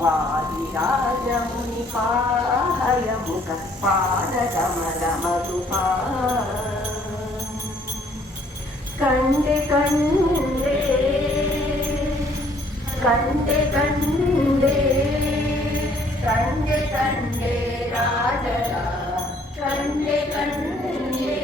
वादिराजमुनिपाय मुखपादकमलमधुपा कंडे कंडे कंडे कंडे कंडे कंडे राजरा कंडे कंडे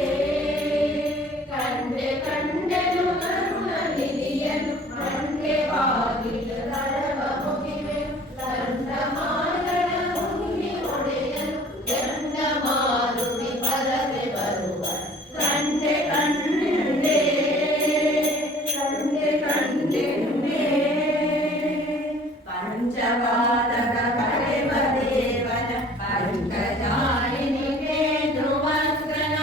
कंडे कंडे नुरुण निलियनु कंडे वागिल नरव मुगिवे लंडमालण मुनि ಒಡೆಯನು ಚಂಡಮಾರುತಿ ಪರವೆ ಬರುವ ಕಂಡೆ ಕಂಡೆ ಕಂಡೆ ಕಂಡೆ ಪಂಚಪಾದಕ ಕರೆವ ದೇವನ ಪಂಕಜಾಯಿನಿಗೆ ಧ್ರುವಂಗನ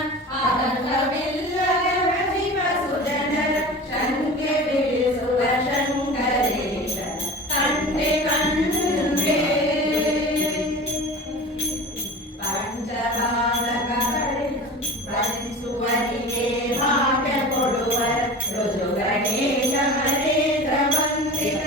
ಆಗಲ್ಲವಿಲ್ಲದೆ ಪ್ರತಿಮ ಸುಜನರ ಶಂಕೆ ಬಿಡಿಸುವ ಶಂಕರೇಶನ ಕಂಡೆ ಕಂಡೆ ಪಂಚಪಾದಕ ಭಜಿಸುವರಿಗೆ ಭಾಗ್ಯ ಕೊಡುವರ ರುಜು ಗಣೇಶ ಹರೇಂದ್ರ ವಂದಿತ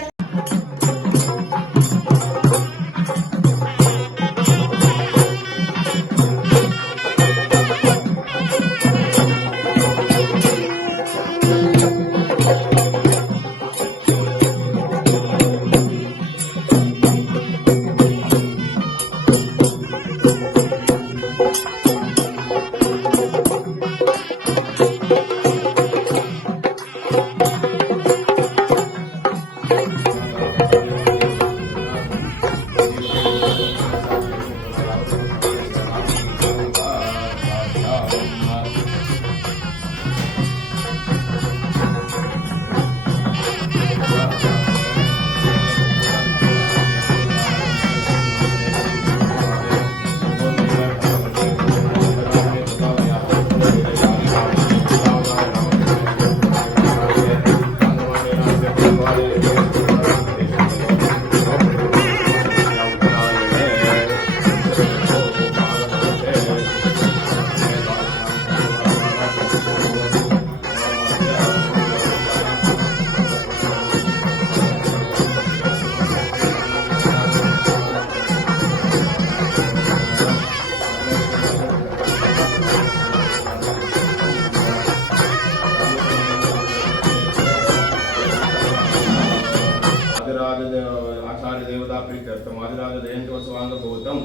आचार्य देवता प्रीत्यर्थम आदिराज जयंत्योत्सवांगभूतम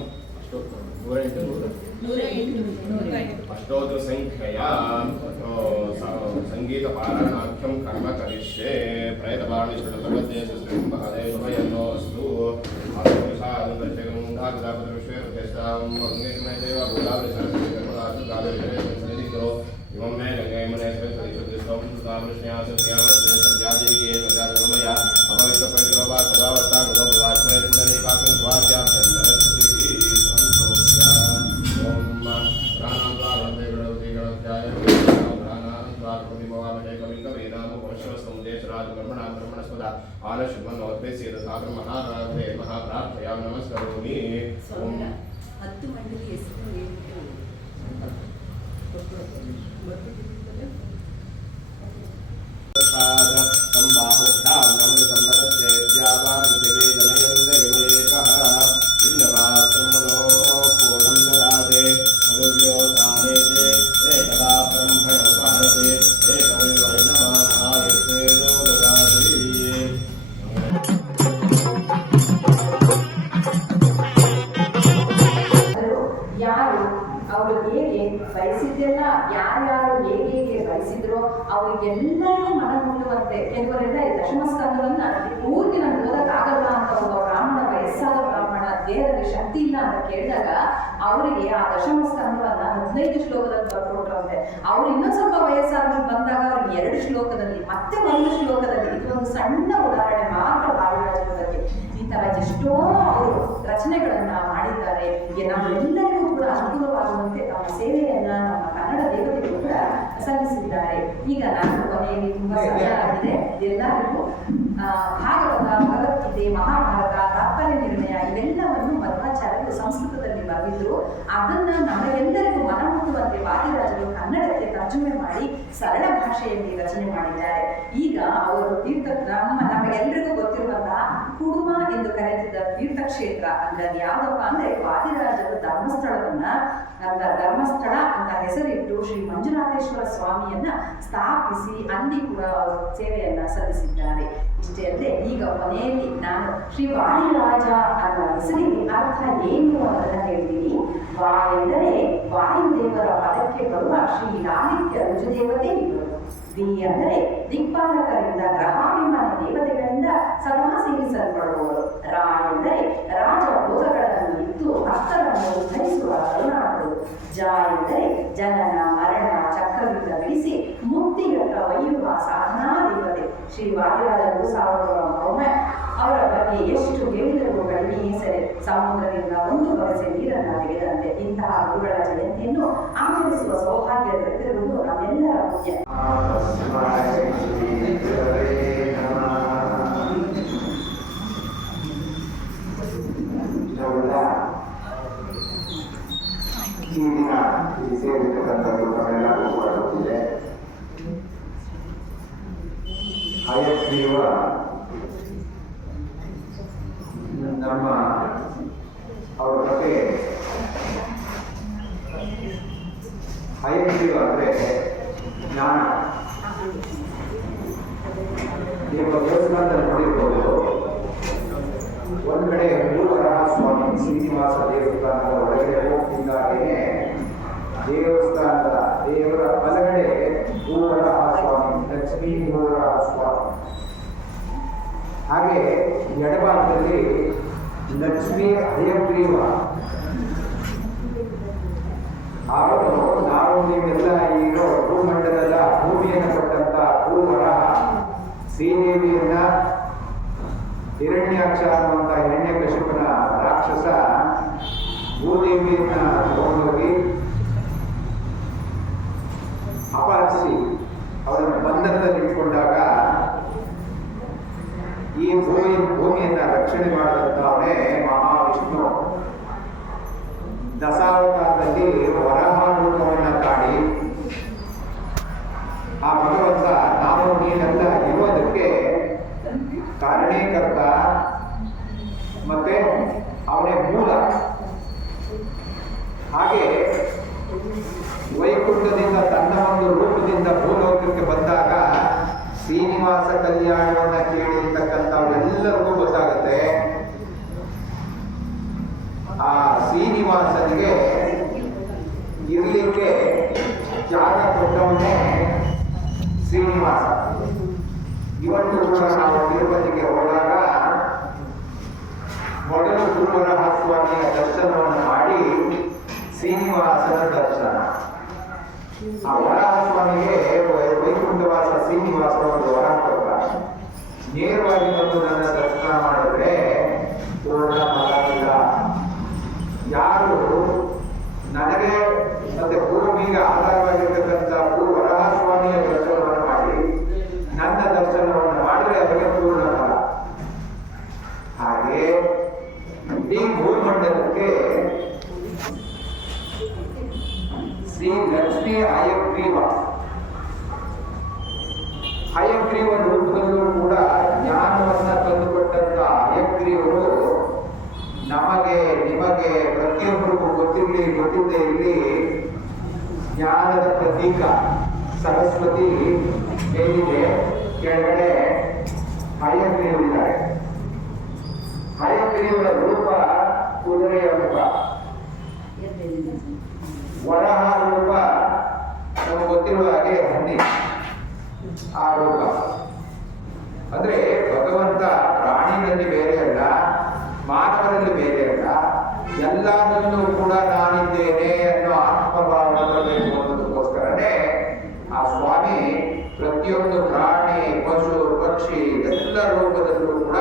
अष्टोत्तर संख्यया संगीत पारायणाख्यम कर्म करिष्ये प्रयतपाणि श्रुतपद्ये सुश्रीमहादेवयन्नोऽस्तु आत्मसादं दर्शकं धातुदापदविश्वे प्रतिष्ठां मंगेशमेदेव भूलावलिसरस्वती कर्मदासु कालविजयसंसदितो इमं मे गंगैमनेश्वरे सरिषुद्धिष्टं सुतामृष्ण्यासत्यावस्ते सत्यादिके सत्यागमया अपवित्रपवित्रोवा सर्वावस्था गुणो विवास्मय पुनरेकाकं स्वाभ्यां चन्द्रश्रुतिः संतोष्या ॐ प्राणान्त्वारभे गणपति गणपत्याय प्राणान्त्वारपतिभवामहे कविं कवीनामो वंशवस्तं देशराजकर्मणां ब्रह्मणस्पदा आनश्रुमन्नोद्वेश्येत सागरं महाराधे महाप्रार्थयां नमस्करोमि ॐ 10 ಮಂಡಳಿ ಹೆಸರು ಏನಿತ್ತು ಅವರು ಹೇಗೆ ಬಯಸಿದ್ದೆಲ್ಲ ಯಾರ್ಯಾರು ಹೇಗೆ ಬಯಸಿದ್ರು ಅವ್ರಿಗೆಲ್ಲರಿಗೂ ಮನ ಮುಟ್ಟುವಂತೆ ಕೆಲವರೆಲ್ಲ ದಶಮ ಸ್ಕಂದವನ್ನ ಪೂರ್ತಿ ನಮ್ಗೆ ಓದಕ್ಕಾಗಲ್ಲ ಅಂತ ಒಬ್ಬ ಬ್ರಾಹ್ಮಣ ವಯಸ್ಸಾದ ಬ್ರಾಹ್ಮಣ ದೇಹದಲ್ಲಿ ಶಕ್ತಿ ಇಲ್ಲ ಅಂತ ಕೇಳಿದಾಗ ಅವರಿಗೆ ಆ ದಶಮ ಸ್ಕಂದವನ್ನ 15 ಶ್ಲೋಕದಲ್ಲಿ ಬರ್ಕೊಟ್ರಂತೆ. ಅವ್ರು ಇನ್ನೊಂದು ಸ್ವಲ್ಪ ವಯಸ್ಸಾದ ಬಂದಾಗ ಅವ್ರಿಗೆ 2 ಶ್ಲೋಕದಲ್ಲಿ ಮತ್ತೆ 1 ಶ್ಲೋಕದಲ್ಲಿ ಇದೊಂದು ಸಣ್ಣ ಉದಾಹರಣೆ ಮಾತ್ರ ಬಾಲರಾಜರ ಬಗ್ಗೆ. ಈ ತರ ಎಷ್ಟೋ ಅವರು ರಚನೆಗಳನ್ನ ಮಾಡಿದ್ದಾರೆ. ನಾವೆಲ್ಲರಿಗೂ ಕೂಡ ಅನುಕೂಲವಾಗುವಂತೆ ತಮ್ಮ ಸೇವೆಯನ್ನ ನಮ್ಮ ಕನ್ನಡ ದೇವತೆಗಳು ಕೂಡ ಸಲ್ಲಿಸಿದ್ದಾರೆ. ಈಗ ನಾನು ಕೊನೆಯಲ್ಲಿ ತುಂಬಾ ಸಮಯ ಆಗಿದೆ. ಎಲ್ಲರಿಗೂ ಭಾಗವತ, ಭಗವದ್ಗೀತೆ, ಮಹಾಭಾರತ, ತಾತ್ಪರ್ಯ ನಿರ್ಣಯ ಇವೆಲ್ಲವನ್ನು ಮಧ್ವಾಚಾರ್ಯರು ಸಂಸ್ಕೃತದಲ್ಲಿ ಬರೆದಿದ್ರು. ಅದನ್ನ ನಮಗೆಲ್ಲರಿಗೂ ಮನಮುಟ್ಟುವಂತೆ ವಾದಿರಾಜರು ಕನ್ನಡಕ್ಕೆ ತರ್ಜುಮೆ ಮಾಡಿ ಸರಳ ಭಾಷೆಯಲ್ಲಿ ರಚನೆ ಮಾಡಿದ್ದಾರೆ. ಈಗ ಅವರು ನಮಗೆಲ್ಲರಿಗೂ ಗೊತ್ತಿರುವಂತಹ ಕುಡುಮ ಎಂದು ಕರೆದಿದ್ದ ತೀರ್ಥಕ್ಷೇತ್ರ ಅಂದ್ರೆ ಅದು ಯಾವುದಪ್ಪ ಅಂದ್ರೆ ವಾದಿರಾಜರು ಧರ್ಮಸ್ಥಳ ಅಂತ ಹೆಸರಿಟ್ಟು ಶ್ರೀ ಮಂಜುನಾಥೇಶ್ವರ ಸ್ವಾಮಿಯನ್ನ ಸ್ಥಾಪಿಸಿ ಅಲ್ಲಿ ಕೂಡ ಸೇವೆಯನ್ನ ಸಲ್ಲಿಸಿದ್ದಾರೆ. ಇಷ್ಟೇ ಅಲ್ಲದೆ ಈಗ ಮನೆಯಲ್ಲಿ ನಾನು ಶ್ರೀ ವಾದಿರಾಜ ಅನ್ನೋ ಹೆಸರಿಗೆ ಅರ್ಥ ಏನು ಅನ್ನೋದನ್ನ ಹೇಳ್ತೀನಿ. ವಾ ಎಂದರೆ ವಾಯುದೇವರ ಪದಕ್ಕೆ ಬರುವ ಶ್ರೀ ಲಾಲಿತ್ಯ ರುಜುದೇವತೆ ಇವರು. ದಿ ಅಂದರೆ ದಿಕ್ಪಾಲಕರಿಂದ ಗ್ರಹಾಭಿಮಾನಿ ದೇವತೆಗಳಿಂದ ಸದಾ ಸೇವಿಸಲ್ಪಡುವವರು. ರಾ ಎಂದರೆ ರಾಜ ಭೋಗಗಳನ್ನು ಇದ್ದು ಭಕ್ತರನ್ನು ಉದ್ಧರಿಸುವ ಕರುಣಾಳು. ಜ ಎಂದರೆ ಜನನ ಮರಣ ಚಕ್ರದಿಂದ ಬಿಡಿಸಿ ಮುಕ್ತಿಯತ್ತ ಒಯ್ಯುವ ಸಾಧನಾ ದೇವತೆ. ಶ್ರೀ ವಾದಿರಾಜರು 1909 ಅವರ ಬಗ್ಗೆ ಎಷ್ಟು ಹೇಳಿದರೂ ಕಡಿಮೆಯೇ ಸರಿ. ಸಮುದ್ರದಿಂದ ಒಂದು ಬಗೆಸೆ ನೀರನ್ನು ತೆಗೆದಂತೆ ಇಂತಹ ಗುರುಗಳ ಜಯಂತಿಯನ್ನು ಆಚರಿಸುವ ಸೌಭಾಗ್ಯ ದೊರೆತಿರುವುದು ನಮ್ಮೆಲ್ಲರ ಪುಣ್ಯ. ಈ ದಿನ ಇಲ್ಲಿ ಸೇರಿರ್ತಕ್ಕಂಥದ್ದು ತಮ್ಮೆಲ್ಲರಿಗೂ ಕೂಡ ಗೊತ್ತಿದೆ. ಹಯಗ್ರೀವ ನಮ್ಮ ಅವರ ಕಥೆ. ಹಯಗ್ರೀವ ಅಂದ್ರೆ ಜ್ಞಾನ. ನೀವು ದೇವಸ್ಥಾನದಲ್ಲಿ ನೋಡಿರ್ಬೋದು, ಒಂದ್ ಕಡೆ ಭೂವರಹ ಸ್ವಾಮಿ ಶ್ರೀನಿವಾಸ ದೇವಸ್ಥಾನದ ಒಳಗಡೆ ಹೋಗ್ತಿದ್ದಾಗೇನೆ ದೇವಸ್ಥಾನದ ದೇವರ ಬಲಗಡೆ ಭೂವರಹ ಸ್ವಾಮಿ, ಲಕ್ಷ್ಮೀ ಭೂವರಹ ಸ್ವಾಮಿ. ಹಾಗೆ ಎಡಭಾಗದಲ್ಲಿ ಲಕ್ಷ್ಮೀ ಹಯಗ್ರೀವ. ಅವರು ನಾವು ನೀವೆಲ್ಲ ಈಗ ಭೂಮಂಡಲದ ಭೂಮಿಯನ್ನು ಕೊಟ್ಟಂತ ಭೂವರಹ ಶ್ರೀದೇವಿಯನ್ನ ಹಿರಣ್ಯಾಕ್ಷ ಅನ್ನುವಂಥ ಹಿರಣ್ಯಕಶಿಪನ ರಾಕ್ಷಸ ಭೂದೇವಿಯನ್ನ ತಗೊಂಡೋಗಿ ಅಪಹರಿಸಿ ಅವರನ್ನು ಬಂಧನದಲ್ಲಿ ಇಟ್ಕೊಂಡಾಗ ಈ ಭೂಮಿಯನ್ನ ರಕ್ಷಣೆ ಮಾಡಿದಂಥವನೇ ಮಹಾವಿಷ್ಣು. ದಶಾವತಾರದಲ್ಲಿ ವರಹ ರೂಪವನ್ನು ತಾಳಿ ಆ ಭಗವಂತ ನಾವು ನೀನೆಲ್ಲ ಇರೋದಕ್ಕೆ ಕಾರಣೀಕರ್ತ ಮತ್ತೆ ಅವನೇ ಮೂಲ. ಹಾಗೆ ವೈಕುಂಠದಿಂದ ತನ್ನ ಒಂದು ರೂಪದಿಂದ ಭೂಲೋಕಕ್ಕೆ ಬಂದಾಗ ಶ್ರೀನಿವಾಸ ಕಲ್ಯಾಣವನ್ನ ಕೇಳಿರ್ತಕ್ಕಂಥವರೆಲ್ಲರಿಗೂ ಗೊತ್ತಾಗುತ್ತೆ ಆ ಶ್ರೀನಿವಾಸನಿಗೆ ಇರ್ಲಿಕ್ಕೆ ಜಾಗ ಕೊಟ್ಟವನೇ ಶ್ರೀನಿವಾಸ. ಇವತ್ತು ಕೂಡ ನಾವು ತಿರುಪತಿಗೆ ಹೋದಾಗ ಮೊದಲು ಗುರುವರಹ ಸ್ವಾಮಿಯ ದರ್ಶನವನ್ನು ಮಾಡಿ ಶ್ರೀನಿವಾಸನ ದರ್ಶನ. ಆ ವರಹ ಸ್ವಾಮಿಗೆ ವೈಕುಂಠವಾಸ ಶ್ರೀನಿವಾಸ ಒಂದು ವರ ಕೊಡ್ತಾರೆ. ನೇರವಾಗಿ ಬಂದು ನನ್ನ ದರ್ಶನ ಮಾಡಿದ್ರೆ ಪೂರ್ಣ ಫಲವಿಲ್ಲ. ಯಾರು ನನಗೆ ಮತ್ತೆ ಭೂಮಿಗೆ ಆಧಾರವಾಗಿರ್ತಕ್ಕಂಥ ವರಹ ಸ್ವಾಮಿಯ ದರ್ಶನವನ್ನು ಮಾಡಿ ನನ್ನ ದರ್ಶನವನ್ನು ಮಾಡಿದ್ರೆ ಅವರಿಗೆ ಪೂರ್ಣ ಫಲ. ಹಾಗೆ ಈ ಭೂಮಂಡಲಕ್ಕೆ ಶ್ರೀ ಲಕ್ಷ್ಮೀ ಹಯಗ್ರೀವ ರೂಪದಲ್ಲೂ ಕೂಡ ಜ್ಞಾನವನ್ನ ತಂದುಕೊಟ್ಟಂತ ಹಯಗ್ರೀವರು ನಮಗೆ ನಿಮಗೆ ಪ್ರತಿಯೊಬ್ಬರಿಗೂ ಗೊತ್ತಿರಲಿ ಗೊತ್ತಿಲ್ಲದೆ ಇರಲಿ ಜ್ಞಾನದ ಪ್ರತೀಕ ಸರಸ್ವತಿ ಏನಿದೆ ಕೆಳಗಡೆ ಹಯಗ್ರೀವರಿದ್ದಾರೆ. ಹಯಗ್ರೀವರ ರೂಪ ಕುದುರೆಯ ಮುಖ, ವರಹ ರೂಪ ನಮಗೆ ಗೊತ್ತಿರುವ ಹಾಗೆ ಹಂದಿ ಆ ರೂಪ. ಅಂದ್ರೆ ಭಗವಂತ ಪ್ರಾಣಿನಲ್ಲಿ ಬೇರೆ ಅಲ್ಲ, ಮಾನವರಲ್ಲಿ ಬೇರೆ ಅಲ್ಲ, ಎಲ್ಲರಲ್ಲೂ ಕೂಡ ನಾನಿದ್ದೇನೆ ಅನ್ನೋ ಆತ್ಮಭಾವನ ಬರಬೇಕು ಅನ್ನೋದಕ್ಕೋಸ್ಕರನೇ ಆ ಸ್ವಾಮಿ ಪ್ರತಿಯೊಂದು ಪ್ರಾಣಿ ಪಶು ಪಕ್ಷಿ ಎಲ್ಲ ರೂಪದಲ್ಲೂ ಕೂಡ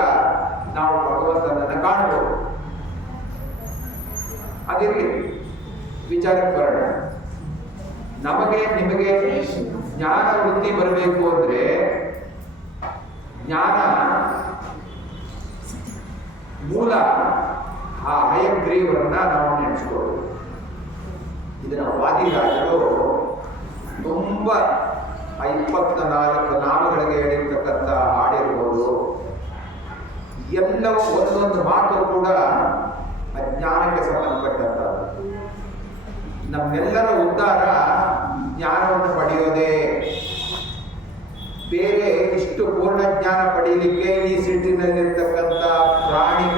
ನಾವು ಭಗವಂತನನ್ನು ಕಾಣಬಹುದು. ಅದಿರಲಿ, ವಿಚಾರಕ್ಕೆ ಬರೋಣ. ನಮಗೆ ನಿಮಗೆ ಜ್ಞಾನ ವೃತ್ತಿ ಬರಬೇಕು ಅಂದ್ರೆ ಜ್ಞಾನ ಮೂಲ ಆ ಹಯಗ್ರೀವರನ್ನ ನಾವು ನೆನೆಸ್ಕೊಳ್ಳೋದು. ಇದನ್ನ ವಾದಿರಾಜರು ತುಂಬ 24 ನಾಮಗಳಿಗೆ ಹೇಳಿರ್ತಕ್ಕಂಥ ಹಾಡಿರ್ಬೋದು, ಎಲ್ಲವೂ ಒಂದೊಂದು ಮಾತು ಕೂಡ ಅಜ್ಞಾನಕ್ಕೆ ಸಂಬಂಧಪಟ್ಟಂಥದ್ದು. ನಮ್ಮೆಲ್ಲರ ಉದ್ಧಾರ ಜ್ಞಾನವನ್ನು ಪಡೆಯೋದೇ. ಬೇರೆ ಇಷ್ಟು ಪೂರ್ಣ ಜ್ಞಾನ ಪಡೀಲಿಕ್ಕೆ ಈ ಸಿಟ್ಟಿನಲ್ಲಿರ್ತಕ್ಕಂಥ ಪ್ರಾಣಿ,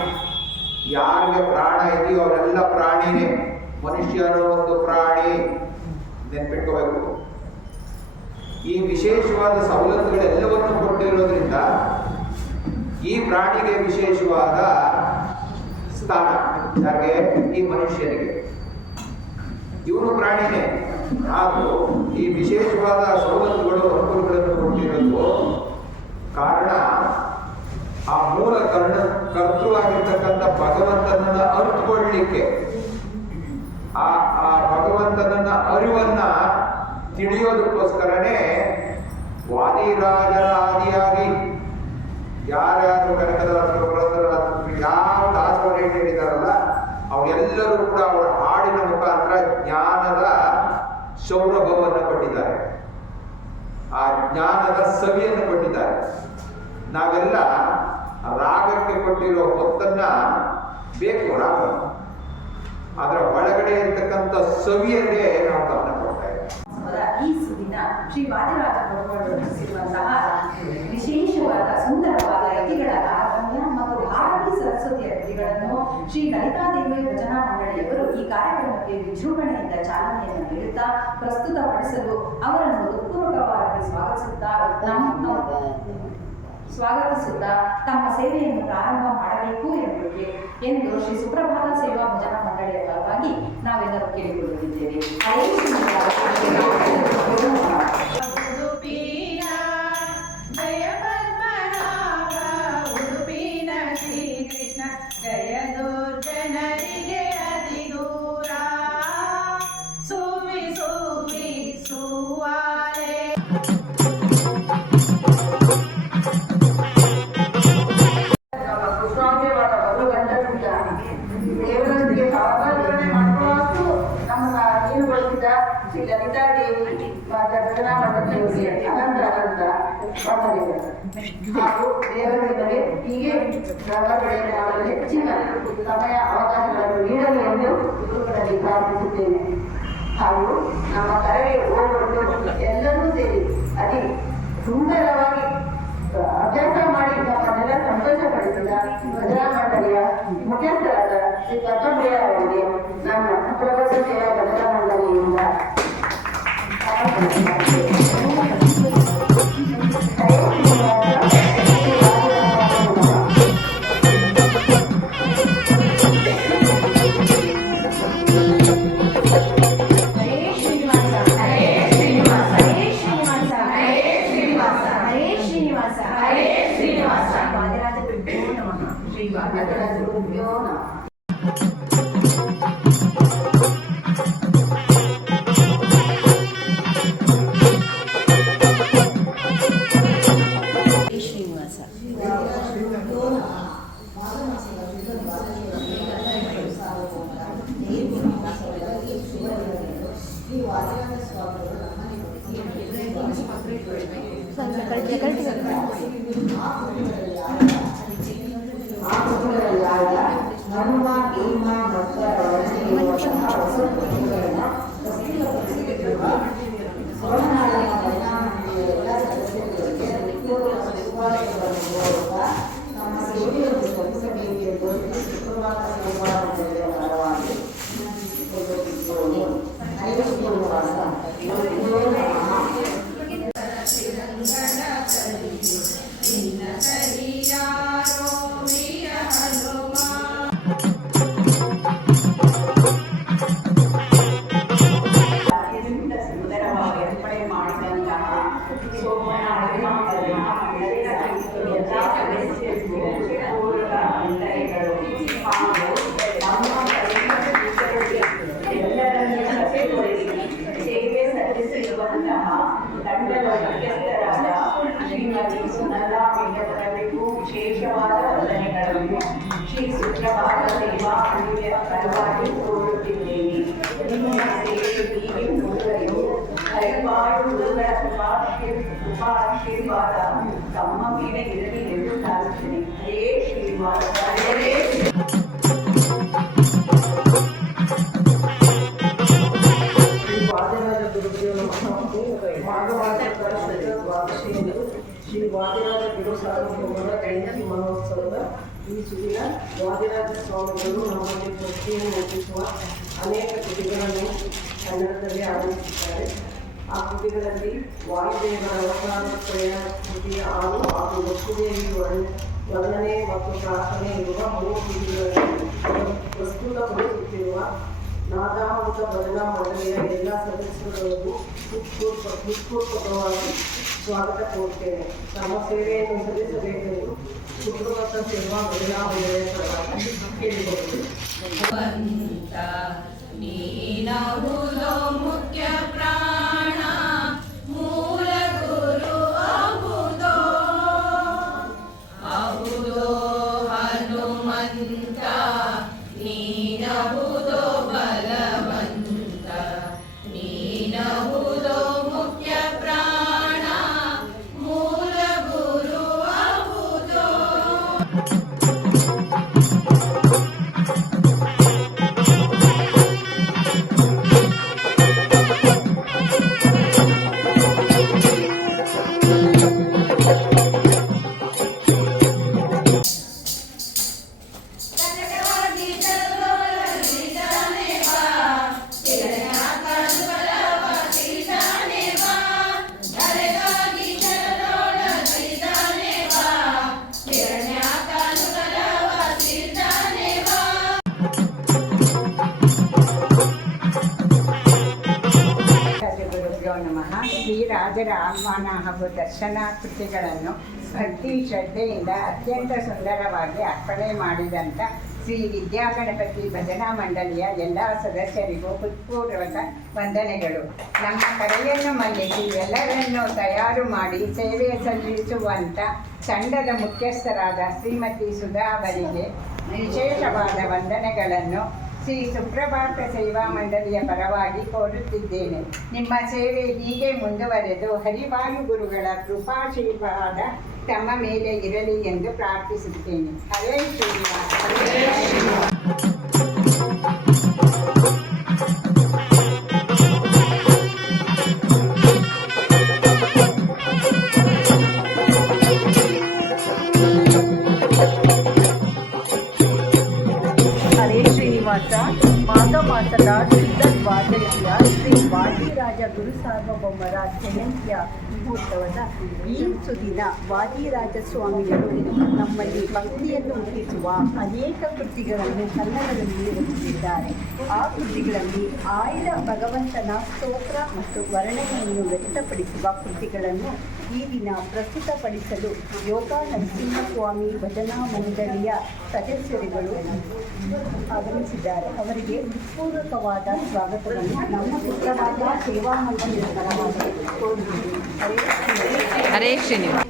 ಯಾರಿಗೆ ಪ್ರಾಣ ಇದೆಯೋ ಅವರೆಲ್ಲ ಪ್ರಾಣಿನೇ. ಮನುಷ್ಯನು ಒಂದು ಪ್ರಾಣಿ, ನೆನ್ಪಿಟ್ಕೋಬೇಕು. ಈ ವಿಶೇಷವಾದ ಸವಲತ್ತುಗಳೆಲ್ಲವನ್ನು ಕೊಟ್ಟಿರೋದ್ರಿಂದ ಈ ಪ್ರಾಣಿಗೆ ವಿಶೇಷವಾದ ಸ್ಥಾನ. ಯಾರಿಗೆ? ಈ ಮನುಷ್ಯನಿಗೆ. ಇವನು ಪ್ರಾಣಿನೇ, ಆದರೂ ಈ ವಿಶೇಷವಾದ ಸವಲತ್ತುಗಳು ಅನುಕೂಲಗಳನ್ನು ಕೊಟ್ಟಿರೋದು ಕಾರಣ ಆ ಮೂಲ ಕರ್ತೃವಾಗಿರ್ತಕ್ಕಂಥ ಭಗವಂತನನ್ನ ಅರಿತುಕೊಳ್ಳಲಿಕ್ಕೆ, ಆ ಭಗವಂತನನ್ನ ಅರಿವನ್ನ ತಿಳಿಯೋದಕ್ಕೋಸ್ಕರನೇ ವಾದಿರಾಜರ ಆದಿಯಾಗಿ ಯಾರ್ಯಾರು ಕನಕದಾಸರು, ಪುರಂದರದಾಸರು, ಯಾವ ದಾಸರು ಹೇಳಿದಾರಲ್ಲ ಅವರೆಲ್ಲರೂ ಕೂಡ ಅವರ ಹಾಡಿನ ಮುಖಾಂತರ ಜ್ಞಾನದ ಸೌರಭವನ್ನು ಕೊಟ್ಟಿದ್ದಾರೆ, ಆ ಜ್ಞಾನದ ಸವಿಯನ್ನು ಕೊಟ್ಟಿದ್ದಾರೆ. ನಾವೆಲ್ಲ ರಾಗಕ್ಕೆ ಕೊಟ್ಟಿರೋ ಹೊತ್ತನ್ನ ಬೇಕು, ರಾಗ, ಅದರ ಒಳಗಡೆ ಇರ್ತಕ್ಕಂಥ ಸವಿಯನ್ನೇ ನಾವು ಗಮನ ಕೊಡ್ತಾ ಇದ್ದೇವೆ. ಈ ಸುದಿನ ಶ್ರೀ ವಾದಿರಾಜ ಭಗವಾನರು ರಚಿಸಿರುವಂತಹ ವಿಶೇಷವಾದ ಸುಂದರವಾದ ಯತಿಗಳ ತಾರತಮ್ಯ ಮತ್ತು ಭಾರತೀ ಸರಸ್ವತಿಯ ಕೃತಿಗಳನ್ನು ಶ್ರೀ ಲಲಿತಾದೇವಿ ಭಜನಾ ಮಂಡಳಿಯವರು ಈ ಕಾರ್ಯಕ್ರಮಕ್ಕೆ ವಿಜೃಂಭಣೆಯಿಂದ ಚಾಲನೆಯನ್ನು ನೀಡುತ್ತಾ ಪ್ರಸ್ತುತಪಡಿಸಲು ಅವರನ್ನು ಹೃತ್ಪೂರ್ವಕವಾಗಿ ಸ್ವಾಗತಿಸುತ್ತಾ ತಮ್ಮ ಸೇವೆಯನ್ನು ಪ್ರಾರಂಭ ಮಾಡಬೇಕು ಎಂದು ಶ್ರೀ ಸುಪ್ರಭಾತ ಸೇವಾ ಭಜನಾ ಮಂಡಳಿಯ ಪರವಾಗಿ ನಾವೆಲ್ಲರೂ ಕೇಳಿಕೊಳ್ಳುತ್ತಿದ್ದೇವೆ. ಜಯ ಪದ್ಮನಾಭ ಉಡುಪಿನ ಶ್ರೀಕೃಷ್ಣ, ಜಯ ದುರ್ಜನರಿಗೆ ಅತಿ ದೂರ ಸುವಿ ಸುವಿ ಸುವಾರೆ. ಕುಷ್ಮಾಂಗೇವಾದ ಬಲು ಗಂಟಲಿಂದ ದೇವರೊಂದಿಗೆ ಭಾವನೆ ಮಾಡುವಷ್ಟು ನಮ್ಮ ನೀರುಗೊಳಿಸಿದ ಶ್ರೀ ಲಲಿತಾದೇವಿ ಭಜನಾ ಮಂಡಳಿಯವರಿಗೆ ಅನಂತ ವಂದನೆಗಳು. ಹಾಗೂ ದೇವರಿಗೆ ಹೀಗೆ ಹೊರಗಡೆ ನಾವು ಹೆಚ್ಚಿನ ಸಮಯ ಅವಕಾಶಗಳನ್ನು ನೀಡಲು ಎಂದು ಗುರುಗಳಲ್ಲಿ ಪ್ರಾರ್ಥಿಸುತ್ತೇನೆ. ಹಾಗೂ ನಮ್ಮ ಕರವೇ ಹೋಗುವುದು ಎಲ್ಲರೂ ಸೇರಿ ಅತಿ ಸುಂದರವಾಗಿ ಅಭ್ಯಾಸ ಮಾಡಿ ನಮ್ಮನ್ನೆಲ್ಲ ಸಂತೋಷಪಡಿಸಿದ ಭಜನಾ ಮಂಡಳಿಯ ಮುಖ್ಯಸ್ಥರಾದ ಶ್ರೀ ಪದ್ಮಪ್ರಿಯ ಅವರಿಗೆ ನಮ್ಮ ಸುಪ್ರಭಾತ ಸೇವಾ ಭಜನಾ ಮಂಡಳಿಯಿಂದ ವಿಶೇಷವಾದ ವಂದನೆಗಳನ್ನು ಶ್ರೀ ಸುಪ್ರಭಾತ ಸೇವಾ ಮಂಡಳಿಯ ಪರವಾಗಿ ಕೋರುತ್ತಿದ್ದೇನೆ. ನಿಮ್ಮ ಸೇವೆ ಹೀಗೆ ಮುಂದುವರಿದು ದಯಮಾಡಿ ಆಶೀರ್ವಾದ ತಮ್ಮ ಮೇಲೆ ಇರಲಿ ಎಂದು ಪ್ರಾರ್ಥನೆ. ಹರೇ ಶ್ರೀನಿವಾಸ ಹರೇ ವಾದಿರಾಜ ಗುರುದೇವ ಭಾಗವಾದ ದ್ವಾದಶಿಯಂದು ಶ್ರೀ ವಾದಿರಾಜ ಗುರು ಸಾರ್ವಭೌಮರ ಜಯಂತಿ ಮಹೋತ್ಸವದ ಈ ಸುದಿನ ವಾದಿರಾಜ ಸ್ವಾಮಿಗಳು ನಮ್ಮಲ್ಲಿ ಭಕ್ತಿಯನ್ನು ಮೂಡಿಸುವ ಅನೇಕ ಕೃತಿಗಳನ್ನು ಕನ್ನಡದಲ್ಲಿ ಆರಂಭಿಸಿದ್ದಾರೆ. ಆ ಕೃತಿಗಳಲ್ಲಿ ವಾಯುದೇವರ ಅವತಾರತ್ರಯ ಕೃತಿಯ 6 ಹಾಗೂ ವಸುದೇವಿ ವರ್ಣನೆ ಮತ್ತು ಪ್ರಾರ್ಥನೆ ಇರುವ 3 ಕೃತಿಗಳನ್ನು ಪ್ರಸ್ತುತಪಡಿಸುತ್ತಿರುವ ನಾದಾಮೃತ ಭಜನಾ ಮಂಡಳಿಯ ಎಲ್ಲ ಸದಸ್ಯರುಗಳಿಗೂ ಹೃತ್ಪೂರ್ವಕವಾಗಿ ಸ್ವಾಗತ ಕೋರುತ್ತೇನೆ. ನಮ್ಮ ಸೇವೆಯನ್ನು ಸಲ್ಲಿಸಬೇಕೆಂದು ಸುಪ್ರಭಾತ ಸೇವಾ ಭಜನಾ ಮಂಡಳಿಯ ಪರವಾಗಿ ಕೇಳಿಕೊಳ್ಳುತ್ತೇನೆ. ನೀನಹುದೋ ಮುಖ್ಯ ಪ್ರಾಣ ಮೂಲ ಗುರು ಅಹುದೋ ಅಹುದೋ ಹನುಮಂತ ನೀನಹುದೋ ಬಲವಂತ ನೀನಹುದೋ ಮುಖ್ಯ ಪ್ರಾಣ ಮೂಲ ಗುರು ಅಹುದೋ. ಗುರುಭ್ಯೋ ನಮಃ. ಶ್ರೀರಾಜರ ಆಹ್ವಾನ ಹಾಗೂ ದರ್ಶನ ಕೃತಿಗಳನ್ನು ಭಕ್ತಿ ಶ್ರದ್ಧೆಯಿಂದ ಅತ್ಯಂತ ಸುಂದರವಾಗಿ ಅರ್ಪಣೆ ಮಾಡಿದಂಥ ಶ್ರೀ ವಿದ್ಯಾಗಣಪತಿ ಭಜನಾ ಮಂಡಳಿಯ ಎಲ್ಲ ಸದಸ್ಯರಿಗೂ ಹೃತ್ಪೂರ್ವಕ ವಂದನೆಗಳು. ನಮ್ಮ ಕರೆಯನ್ನು ಮನ್ನಿಸಿ ಎಲ್ಲರನ್ನೂ ತಯಾರು ಮಾಡಿ ಸೇವೆ ಸಲ್ಲಿಸುವಂಥ ತಂಡದ ಮುಖ್ಯಸ್ಥರಾದ ಶ್ರೀಮತಿ ಸುಧಾ ಅವರಿಗೆ ವಿಶೇಷವಾದ ವಂದನೆಗಳನ್ನು ಶ್ರೀ ಸುಪ್ರಭಾತ ಸೇವಾ ಮಂಡಳಿಯ ಪರವಾಗಿ ಕೋರುತ್ತಿದ್ದೇನೆ. ನಿಮ್ಮ ಸೇವೆ ಹೀಗೆ ಮುಂದುವರೆದು ಹರಿವಾಯು ಗುರುಗಳ ಕೃಪಾಶೀರ್ವಾದ ತಮ್ಮ ಮೇಲೆ ಇರಲಿ ಎಂದು ಪ್ರಾರ್ಥಿಸುತ್ತೇನೆ. ಹರೇ ಶ್ರೀನಿವಾಸ ಹರೇ ಶ್ರೀನಿವಾಸ. ಮಾಘ ಮಾಸದ ಶುದ್ಧ ದ್ವಾದಶಿಯ ಶ್ರೀ ವಾದಿರಾಜ ಗುರು ಸಾರ್ವಭೌಮರ ಜಯಂತಿಯ ಮಹೋತ್ಸವದ ಈ ಸುದಿನ ವಾದಿರಾಜ ಸ್ವಾಮಿಗಳು ನಮ್ಮಲ್ಲಿ ಭಕ್ತಿಯನ್ನು ಹುಟ್ಟಿಸುವ ಅನೇಕ ಕೃತಿಗಳನ್ನು ಕನ್ನಡದಲ್ಲಿ ರಚಿಸಿದ್ದಾರೆ. ಆ ಕೃತಿಗಳಲ್ಲಿ ಆಯ್ದ ಭಗವಂತನ ಸ್ತೋತ್ರ ಮತ್ತು ವರ್ಣನೆಯನ್ನು ವ್ಯಕ್ತಪಡಿಸುವ ಕೃತಿಗಳನ್ನು ಈ ದಿನ ಪ್ರಸ್ತುತಪಡಿಸಲು ಯೋಗ ನರಸಿಂಹಸ್ವಾಮಿ ಭಜನಾ ಮಂಡಳಿಯ ಸದಸ್ಯರುಗಳು ಆಗಮಿಸಿದ್ದಾರೆ. ಅವರಿಗೆ ಹೃತ್ಪೂರ್ವಕವಾದ ಸ್ವಾಗತವನ್ನು ನಮ್ಮ ಸುಪ್ರಭಾತ ಸೇವಾ ಮಂಡಳಿಯ ಪರವಾಗಿ ಕೋರುತ್ತೇವೆ. ಹರೇ ಶ್ರೀನಿವಾಸ.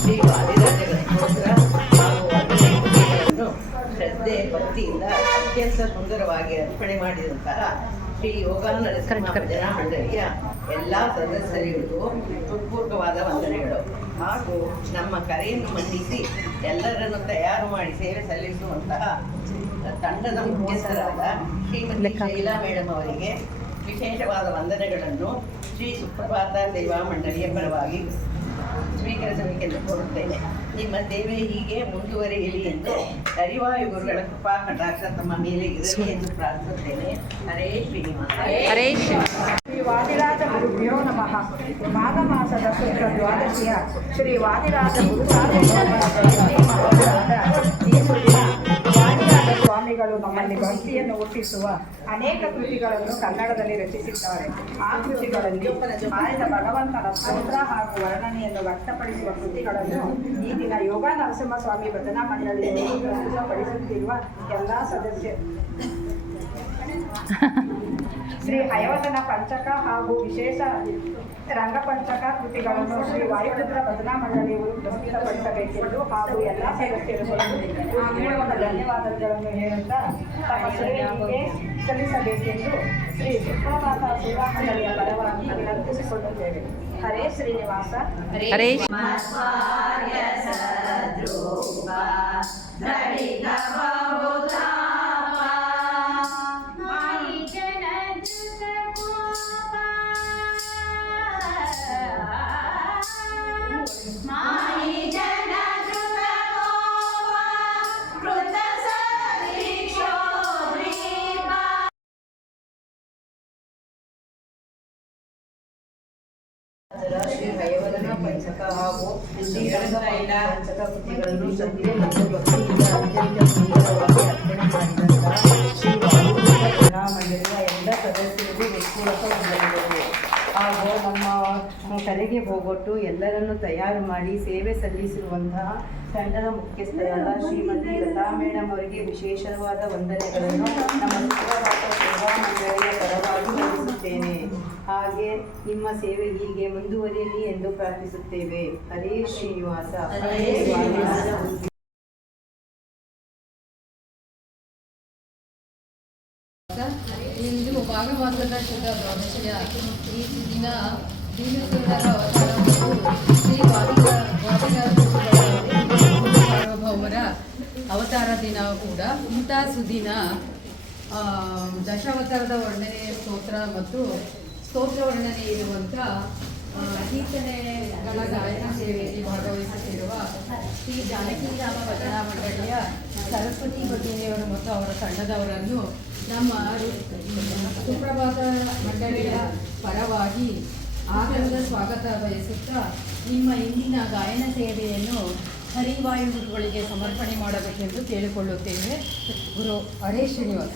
ಶ್ರೀ ವಾದಿರಾಜರ ಸ್ತೋತ್ರ ಹಾಗೂ ವಂದನೆಯನ್ನು ಶ್ರದ್ಧೆ ಭಕ್ತಿಯಿಂದ ಅತ್ಯಂತ ಸುಂದರವಾಗಿ ಅರ್ಪಣೆ ಮಾಡಿದಂತಹ ಶ್ರೀ ಯೋಗಾನ ನರಸಿಂಹ ಭಜನಾ ಮಂಡಳಿಯ ಎಲ್ಲ ಸದಸ್ಯರಿಗೂ ಹೃತ್ಪೂರ್ವಕವಾದ ವಂದನೆಗಳು ಹಾಗೂ ನಮ್ಮ ಕರೆಯನ್ನು ಮನ್ನಿಸಿ ಎಲ್ಲರನ್ನು ತಯಾರು ಮಾಡಿ ಸೇವೆ ಸಲ್ಲಿಸುವಂತಹ ತಂಡದ ಮುಖ್ಯಸ್ಥರಾದ ಶ್ರೀಮತಿ ಶೈಲಾ ಮೇಡಮ್ ಅವರಿಗೆ ವಿಶೇಷವಾದ ವಂದನೆಗಳನ್ನು ಶ್ರೀ ಸುಪ್ರಭಾತ ಸೇವಾ ಮಂಡಳಿಯ ಪರವಾಗಿ ಸ್ವೀಕರಿಸಬೇಕೆಂದು ಕೋರುತ್ತೇನೆ. ನಿಮ್ಮ ಸೇವೆ ಹೀಗೆ ಮುಂದುವರಿಯಲಿ ಎಂದು ಹರಿವಾಯು ಗುರುಗಳ ಕೃಪಾ ಕಟಾಕ್ಷ ತಮ್ಮ ಮೇಲೆ ಇರಲಿ ಎಂದು ಪ್ರಾರ್ಥಿಸುತ್ತೇನೆ. ಹರೇ ಶ್ರೀನಿವಾಸ. ಹರೇ ಶ್ರೀನಿವಾಸ. ಶ್ರೀ ವಾದಿರಾಜ ಗುರುಭ್ಯೋ ನಮಃ. ಮಾಘ ಮಾಸದ ಶುಕ್ಲ ದ್ವಾದಶಿಯ ಶ್ರೀ ವಾದಿರಾಜ ಗುರು ಸಾರ್ವಭೌಮರ ಜಯಂತಿ ಮಹೋತ್ಸವದ ಈ ಸುದಿನ ವಾದಿರಾಜ ಸ್ವಾಮಿಗಳು ನಮ್ಮಲ್ಲಿ ಭಕ್ತಿಯನ್ನು ಹುಟ್ಟಿಸುವ ಅನೇಕ ಕೃತಿಗಳನ್ನು ಕನ್ನಡದಲ್ಲಿ ರಚಿಸಿದ್ದಾರೆ. ಆ ಕೃತಿಗಳಲ್ಲಿ ಆಯ್ದ ಭಗವಂತನ ಸ್ತೋತ್ರ ಹಾಗೂ ವರ್ಣನೆಯನ್ನು ವ್ಯಕ್ತಪಡಿಸುವ ಕೃತಿಗಳನ್ನು ಈ ದಿನ ಯೋಗ ನರಸಿಂಹಸ್ವಾಮಿ ಭಜನಾ ಮಂಡಳಿಯಲ್ಲಿ ಪ್ರಸ್ತುತಪಡಿಸುತ್ತಿರುವ ಎಲ್ಲ ಸದಸ್ಯರು ಶ್ರೀ ಹಯವದನ ಪಂಚಕ ಹಾಗೂ ವಿಶೇಷ ರಂಗಪಂಚಕ ಕೃತಿಗಳನ್ನು ಶ್ರೀ ವಾಯುಪುತ್ರ ಭಜನಾ ಮಂಡಳಿಯವರು ಪ್ರಸ್ತುತಪಡಿಸಬೇಕೆಂದು ಹಾಗೂ ಎಲ್ಲ ಸದಸ್ಯರುಗಳು ಸಮ್ಮೇಳನದ ಧನ್ಯವಾದಗಳನ್ನು ಹೇಳುತ್ತಾ ತಮ್ಮ ಸೇವೆಗೆ ಸಲ್ಲಿಸಬೇಕೆಂದು ಶ್ರೀ ಸುಪ್ರಭಾತ ಸೇವಾ ಮಂಡಳಿಯ ಪರವಾಗಿ ವಿನಂತಿಸಿಕೊಳ್ಳುತ್ತೇವೆ. ಹರೇ ಶ್ರೀನಿವಾಸ. ಹರೇ ಶ್ರೀ ಹಯವದನ ಪಂಚಕ ಹಾಗೂ ಶ್ರೀರಂಗ ಪಂಚಕ ಕೃತಿಗಳನ್ನು ಶ್ರದ್ಧೆ ಮತ್ತು ಭಕ್ತಿಯಿಂದ ಅತ್ಯಂತ ಸುಂದರವಾಗಿ ಅರ್ಪಣೆ ಮಾಡಿದಂತಹ ಶ್ರೀ ವಾಯುಪುತ್ರ ಭಜನಾ ಮಂಡಳಿಯ ಎಲ್ಲ ಸದಸ್ಯರಿಗೂ ಹೃತ್ಪೂರ್ವಕ ವಂದನೆಗಳು. ಹಾಗೂ ನಮ್ಮ ಕರೆಗೆ ಹೋಗೊಟ್ಟು ಎಲ್ಲರನ್ನು ತಯಾರು ಮಾಡಿ ಸೇವೆ ಸಲ್ಲಿಸಿರುವಂತಹ ತಂಡದ ಮುಖ್ಯಸ್ಥರಾದ ಶ್ರೀಮತಿ ಲತಾ ಮೇಡಮ್ ಅವರಿಗೆ ವಿಶೇಷವಾದ ವಂದನೆಗಳನ್ನು ನಮ್ಮ ಸುಪ್ರಭಾತ ಸೇವಾ ಮಂಡಳಿಯ ಪರವಾಗಿ ಸಲ್ಲಿಸುತ್ತೇನೆ. ಹಾಗೆ ನಿಮ್ಮ ಸೇವೆ ಹೀಗೆ ಮುಂದುವರಿಯಲಿ ಎಂದು ಪ್ರಾರ್ಥಿಸುತ್ತೇವೆ. ಹರೇ ಶ್ರೀನಿವಾಸ. ಇಂದು ಮಾಘಮಾಸದ ಶುದ್ಧ ದ್ವಾದಶಿಯ ಈ ದಿನ ದೀನಸೂರರ ಅವತಾರ ಮತ್ತು ಶ್ರೀ ಸಾರ್ವಭೌಮರ ಅವತಾರ ದಿನ ಕೂಡ. ಇಂಥ ಸುದಿನ ದಶಾವತಾರದ ವರ್ಣನೆ ಸ್ತೋತ್ರ ಮತ್ತು ಸ್ತೋತ್ರ ವರ್ಣನೆ ಇರುವಂಥ ಕೀರ್ತನೆಗಳ ಗಾಯನ ಸೇವೆಯಲ್ಲಿ ಭಾಗವಹಿಸುತ್ತಿರುವ ಶ್ರೀ ಜಾನಕೀರಾಮ ಭಜನಾ ಮಂಡಳಿಯ ಸರಸ್ವತಿ ಭಗಿನಿಯವರು ಮತ್ತು ಅವರ ತಂಡದವರನ್ನು ನಮ್ಮ ಸುಪ್ರಭಾತ ಮಂಡಳಿಯ ಪರವಾಗಿ ಆನಂದ ಸ್ವಾಗತ ಬಯಸುತ್ತಾ ನಿಮ್ಮ ಇಂದಿನ ಗಾಯನ ಸೇವೆಯನ್ನು ಹರಿವಾಯು ಗುರುಗಳಿಗೆ ಸಮರ್ಪಣೆ ಮಾಡಬೇಕೆಂದು ಕೇಳಿಕೊಳ್ಳುತ್ತೇವೆ. ಗುರು ಹರೇ ಶ್ರೀನಿವಾಸ.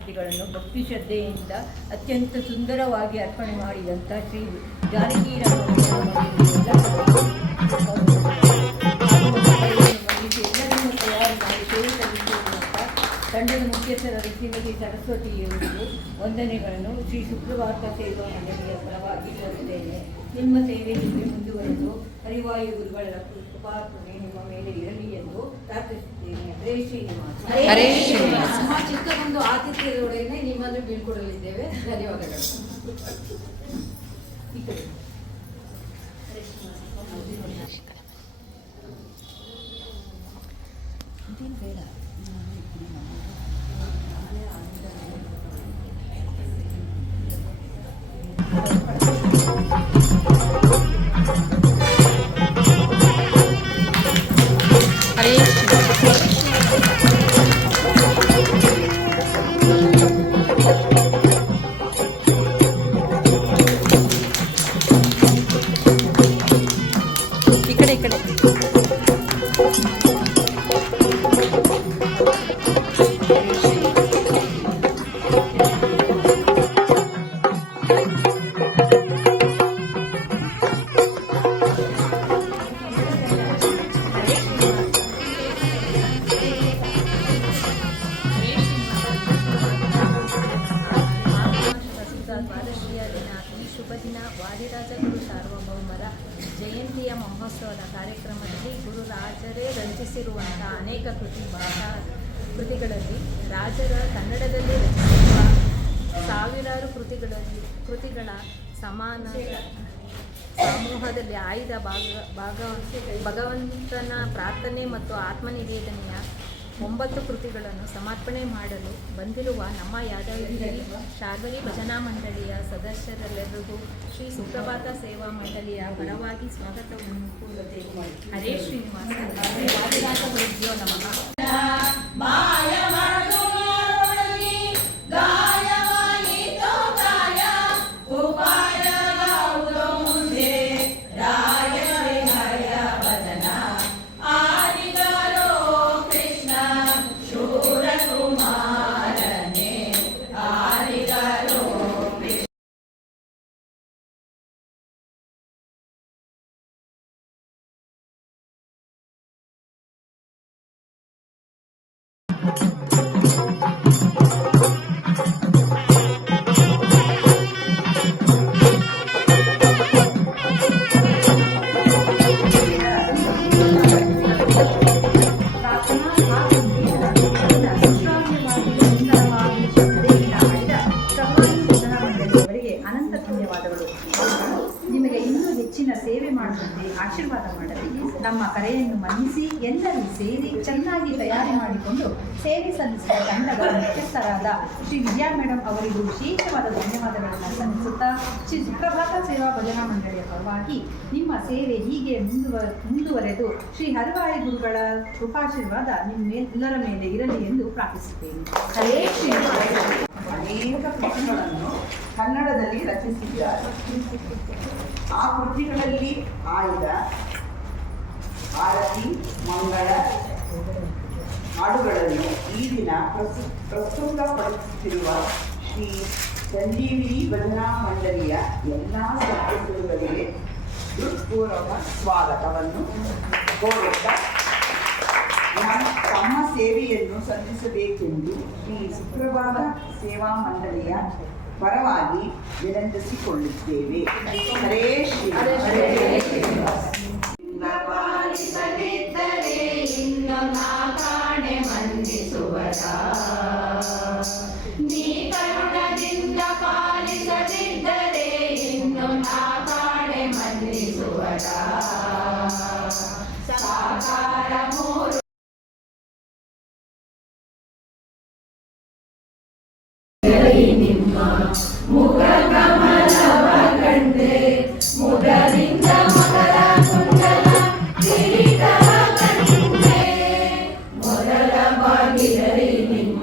ಗಳನ್ನು ಭಕ್ತಿ ಶ್ರದ್ಧೆಯಿಂದ ಅತ್ಯಂತ ಸುಂದರವಾಗಿ ಅರ್ಪಣೆ ಮಾಡಿದಂಥ ಶ್ರೀ ಜಾನಕೀರಾಮ ಎಲ್ಲರನ್ನು ತಯಾರು ಮಾಡಿ ಸೇವೆ ಸಲ್ಲಿಸಿರುವಂಥ ತಂಡದ ಮುಖ್ಯಸ್ಥರಾದ ಶ್ರೀಮತಿ ಸರಸ್ವತಿಯವರಿಗೆ ವಂದನೆಗಳನ್ನು ಶ್ರೀ ಸುಪ್ರಭಾತ ಸೇವಾ ಮಂಡಳಿಯ ಪರವಾಗಿ ಕೋರುತ್ತೇನೆ. ನಿಮ್ಮ ಸೇವೆ ಹೀಗೆ ಮುಂದುವರೆದು ಹರಿವಾಯು ಗುರುಗಳ ಕೃಪಾಕೃಪೆ ನಿಮ್ಮ ಮೇಲೆ ಇರಲಿ ಎಂದು ಪ್ರಾರ್ಥಿಸುತ್ತೇನೆ. ಹರೇ ಶ್ರೀನಿವಾಸ. ಹರೇ ಶ್ರೀನಿವಾಸ. ನಮ್ಮ ಚಿಕ್ಕದೊಂದು ಆತಿಥ್ಯದೊಡನೆ ನಿಮ್ಮನ್ನು ಬೀಳ್ಕೊಡಲಿದ್ದೇವೆ. ಧನ್ಯವಾದಗಳು. ಬೇಡ. ಹರೇ ಈ ಕಡೆ ವಾದಿರಾಜ ಗುರು ಸಾರ್ವಭೌಮರ ಜಯಂತಿಯ ಮಹೋತ್ಸವದ ಕಾರ್ಯಕ್ರಮದಲ್ಲಿ ಗುರುರಾಜರೇ ರಚಿಸಿರುವಂಥ ಅನೇಕ ಕೃತಿಗಳಲ್ಲಿ ರಾಜರ ಕನ್ನಡದಲ್ಲಿ ರಚಿಸಿರುವ ಸಾವಿರಾರು ಕೃತಿಗಳ ಸಮೂಹದಲ್ಲಿ ಆಯ್ದ ಭಗವಂತನ ಪ್ರಾರ್ಥನೆ ಮತ್ತು ಆತ್ಮನಿವೇದನೆಯ 9 ಕೃತಿಗಳನ್ನು ಸಮರ್ಪಣೆ ಮಾಡಲು ಬಂದಿರುವ ನಮ್ಮ ಯಾದಗಿರಿ ಶಾರ್ವರಿ ಭಜನಾ ಮಂಡಳಿಯ ಸದಸ್ಯರೆಲ್ಲರಿಗೂ ಶ್ರೀ ಸುಪ್ರಭಾತ ಸೇವಾ ಮಂಡಳಿಯ ಪರವಾಗಿ ಸ್ವಾಗತವನ್ನು ಕೋರುತ್ತೇವೆ. ಹರೇ ಶ್ರೀನಿವಾಸ. ವಾದಿರಾಜಗುರುಭ್ಯೋ ನಮಃ. ಅನಂತ ಧನ್ಯವಾದಗಳು. ನಿಮಗೆ ಇನ್ನೂ ಹೆಚ್ಚಿನ ಸೇವೆ ಮಾಡುವಂತೆ ಆಶೀರ್ವಾದ ಮಾಡಲಿ. ನಮ್ಮ ಕರೆಯನ್ನು ಮನ್ನಿಸಿ ಎಲ್ಲರೂ ಸೇರಿ ಚೆನ್ನಾಗಿ ತಯಾರಿ ಮಾಡಿಕೊಂಡು ಸೇವೆ ಸಲ್ಲಿಸಿದ ತಂಡದ ಮುಖ್ಯಸ್ಥರಾದ ಶ್ರೀ ವಿದ್ಯಾ ಮೇಡಮ್ ಅವರಿಗೂ ವಿಶೇಷವಾದ ಧನ್ಯವಾದಗಳನ್ನು ಸಲ್ಲಿಸುತ್ತಾ ಶ್ರೀ ಸುಪ್ರಭಾತ ಸೇವಾ ಭಜನಾ ಮಂಡಳಿಯ ಪರವಾಗಿ ನಿಮ್ಮ ಸೇವೆ ಹೀಗೆ ಮುಂದುವರೆದು ಶ್ರೀ ಹರಿವಾಯಿ ಗುರುಗಳ ಕೃಪಾಶೀರ್ವಾದ ನಿಮ್ಮೆಲ್ಲರ ಮೇಲೆ ಇರಲಿ ಎಂದು ಪ್ರಾರ್ಥಿಸುತ್ತೇನೆ. ಹರೇ ಶ್ರೀನಿವಾಸ. ಅನೇಕ ಕೃತಿಗಳನ್ನು ಕನ್ನಡದಲ್ಲಿ ರಚಿಸಿದ್ದಾರೆ. ಆ ಕೃತಿಗಳಲ್ಲಿ ಆಯ್ದ ಆರತಿ, ಮಂಗಳ ಹಾಡುಗಳನ್ನು ಈ ದಿನ ಪ್ರಸ್ತುತಪಡಿಸುತ್ತಿರುವ ಶ್ರೀ ಸಂಜೀವಿನಿ ಭಜನಾ ಮಂಡಳಿಯ ಎಲ್ಲ ಸದಸ್ಯರುಗಳಿಗೆ ಹೃತ್ಪೂರ್ವಕ ಸ್ವಾಗತವನ್ನು ಕೋರುತ್ತಾ ತಮ್ಮ ಸೇವೆಯನ್ನು ಸಲ್ಲಿಸಬೇಕೆಂದು ಶ್ರೀ ಸುಪ್ರಭಾತ ಸೇವಾ ಮಂಡಳಿಯ ಪರವಾಗಿ ವಿನಂತಿಸಿಕೊಳ್ಳುತ್ತೇವೆ. ಹರೇ ಶ್ರೀ. ಪಾಲಿಸದಿದ್ದರೆ ಇನ್ನು ನಾ ಕಾಣೆ ಮಂದಿಸುವರ, ನೀ ಕರುಣದಿಂದ ಪಾಲಿಸದಿದ್ದರೆ ಇನ್ನು ನಾ ಕಾಣೆ ಮಂದಿಸುವರ. ಸಾಕಾರ ಮೂರು ನಿಮ್ಮ ಮುಖ ಕಮಲವ ಕಂಡೆ, ಮುದರಿಂದ ಮಕರ ಕುಂಡಲ ಕಿರೀಟವ ಕಂಡೆ. ಮೊದಲ ಬಾಗಿಲರಿ ನಿಮ್ಮ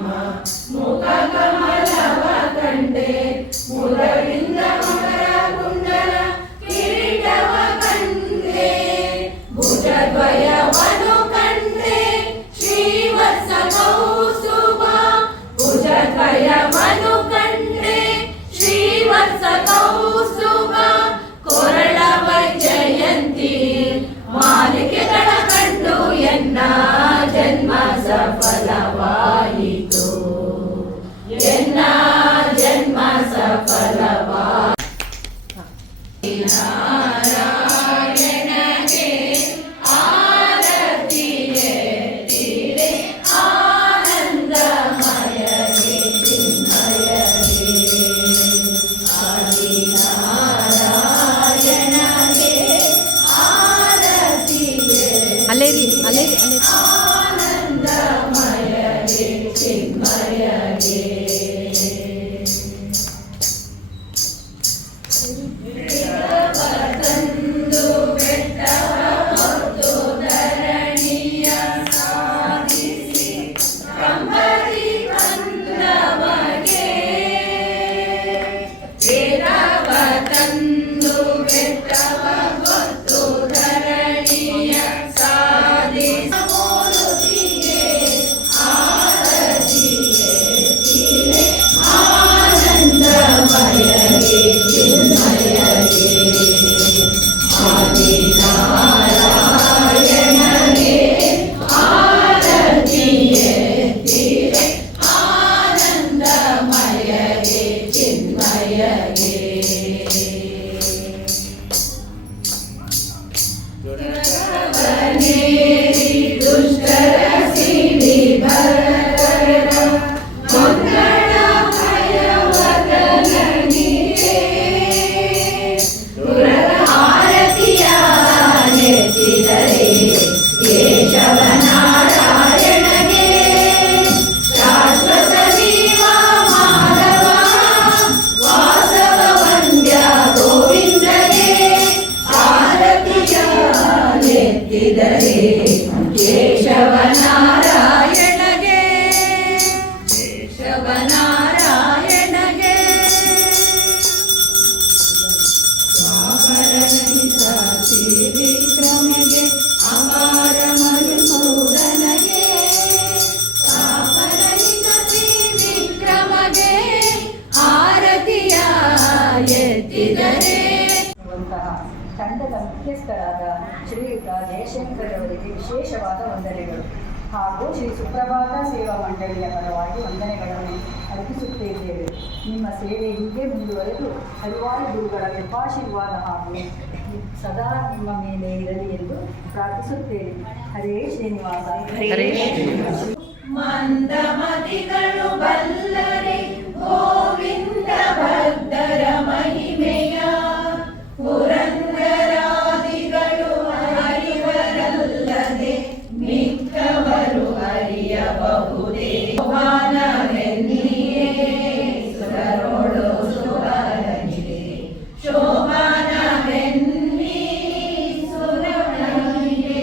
ಮುಖ ಕಮಲವ ಕಂಡೆ, ಮುದರಿಂದ ಮಕರ ಕುಂಡಲ ಕಿರೀಟವ ಕಂಡೆ. ಭುಜದ್ವಯವನ್ನು ಕಂಡೆ ಶ್ರೀವತ್ಸ ಕೌಸ್ತುಭ, ಭುಜದ್ವಯವನ್ನು ಕಂಡೆ ಶ್ರೀವತ್ಸ ಕೌಸ್ತುಭ. ಕೊರಳವ ಜಯಂತಿ ಮಾಲಿಕೆಗಳ ಕಂಡು ಎನ್ನ ಜನ್ಮ ಸಫಲವಾಯಿತು, ಎನ್ನ ಜನ್ಮ ಸಫಲವಾಯಿತು. ನಾರಾಯಣಗೆ ಆರತಿಗೆ ತೀರೆ ಆನಂದಮಯಗೆ ಚಿನ್ಮಯಗೆ. ಆದಿನಾರಾಯಣಗೆ ಆರತಿಗೆ ಆನಂದಮಯಗೆ ಚಿನ್ಮಯಗೆ. ತಂಡದ ಮುಖ್ಯಸ್ಥರಾದ ಶ್ರೀಯುತ ಜಯಶಂಕರ್ ಅವರಿಗೆ ವಿಶೇಷವಾದ ವಂದನೆಗಳು ಹಾಗೂ ಶ್ರೀ ಸುಪ್ರಭಾತ ಸೇವಾ ಮಂಡಳಿಯ ಪರವಾಗಿ ವಂದನೆಗಳನ್ನು ಅರ್ಪಿಸುತ್ತಿದ್ದೇವೆ. ನಿಮ್ಮ ಸೇವೆ ಹೀಗೆ ಮುಂದುವರೆದು ಹಲವಾರು ಗುರುಗಳ ಕೃಪಾಶೀರ್ವಾದ ಹಾಗೂ ಸದಾ ನಿಮ್ಮ ಮೇಲೆ ಇರಲಿ ಎಂದು ಪ್ರಾರ್ಥಿಸುತ್ತೇನೆ. ಹರೇ ಶ್ರೀನಿವಾಸ. ಮಂದಮತಿಗಳು ಬಲ್ಲರೆ ಗೋವಿಂದ ಭಕ್ತರ ಮಹಿಮೆಯ, ಪುರಂದರಾದಿಗಳು ಅರಿವರಲ್ಲದೆ ಮಿಕ್ಕವರು ಅರಿಯಬಹುದೇ. ಶೋಭಾನವೆನ್ನಿಯೇ ಸುರರೋಡು ಸುರನಿದೆ, ಶೋಭಾನವೆನ್ನಿ ಸುರನಿದೆ.